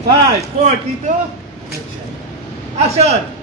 5, 4, Tito. Action!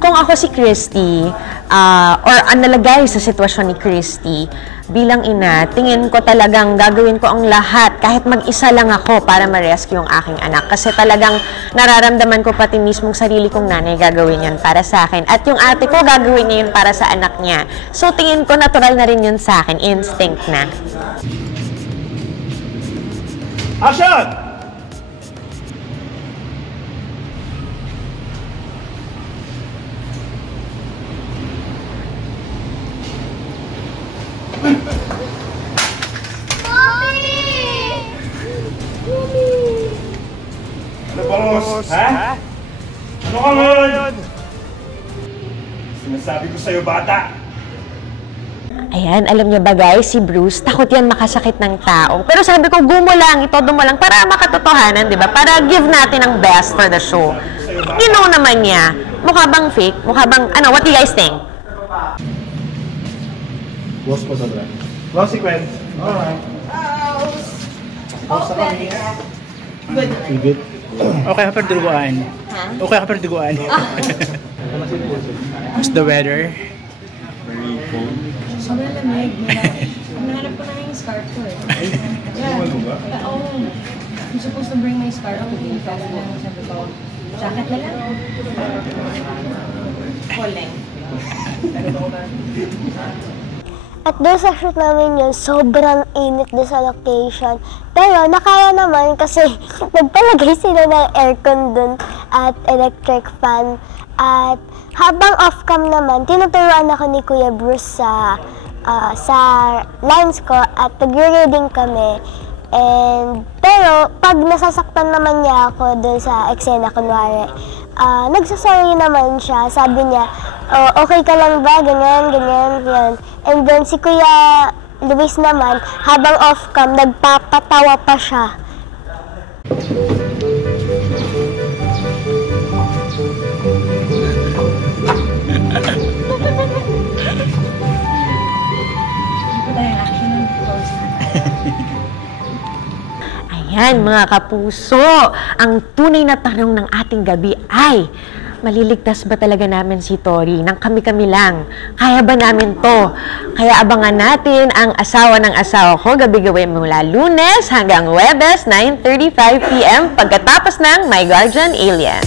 Kung ako si Christy, or nalagay sa sitwasyon ni Christy, bilang ina, tingin ko talagang gagawin ko ang lahat, kahit mag-isa lang ako para ma-rescue yung aking anak. Kasi talagang nararamdaman ko pati mismong sarili kong nanay gagawin yan para sa akin. At yung ate ko gagawin niya yun para sa anak niya. So tingin ko natural na rin yun sa akin, instinct na. Action! Ano ba, boss? Ha? Ano ka ngayon? Sinasabi ko sa'yo, bata. Ayan, alam niyo ba guys, si Bruce, takot yan makasakit ng tao. Pero sabi ko, gumulang, itodo mo lang para makatotohanan, di ba? Para give natin ang best for the show. You know naman niya, mukha bang fake? Mukha bang, what do you guys think? Boss po sobra. Long sequence. Alright. Good. Okay ka perduguan. Okay ka perduguan. How's the weather? Very cold. Sobrang lamig. Nahanap ko na yung scarf ko eh. Yeah. Oh, I'm supposed to bring my scarf to the kasi lang sabi ko, jacket na lang. Falling. At doon sa shoot namin yun, sobrang init doon sa location. Pero nakaya naman kasi nagpalagay sila ng aircon doon at electric fan. At habang off-cam naman, tinuturuan ako ni Kuya Bruce sa lines ko at nag-reading kami. Pero pag nasasaktan naman niya ako doon sa eksena, kunwari, nagsasorry naman siya. Sabi niya, okay ka lang ba? Ganyan, ganyan, ganyan. And then si Kuya Luis naman, habang off-cam, nagpapatawa pa siya. Ayan, mga kapuso, ang tunay na tanong ng ating gabi ay, maliligtas ba talaga namin si Tori nang kami-kami lang? Kaya ba namin to? Kaya abangan natin ang Asawa ng Asawa Ko gabi-gabi mula Lunes hanggang Huwebes 9:35 PM pagkatapos ng My Guardian Alien.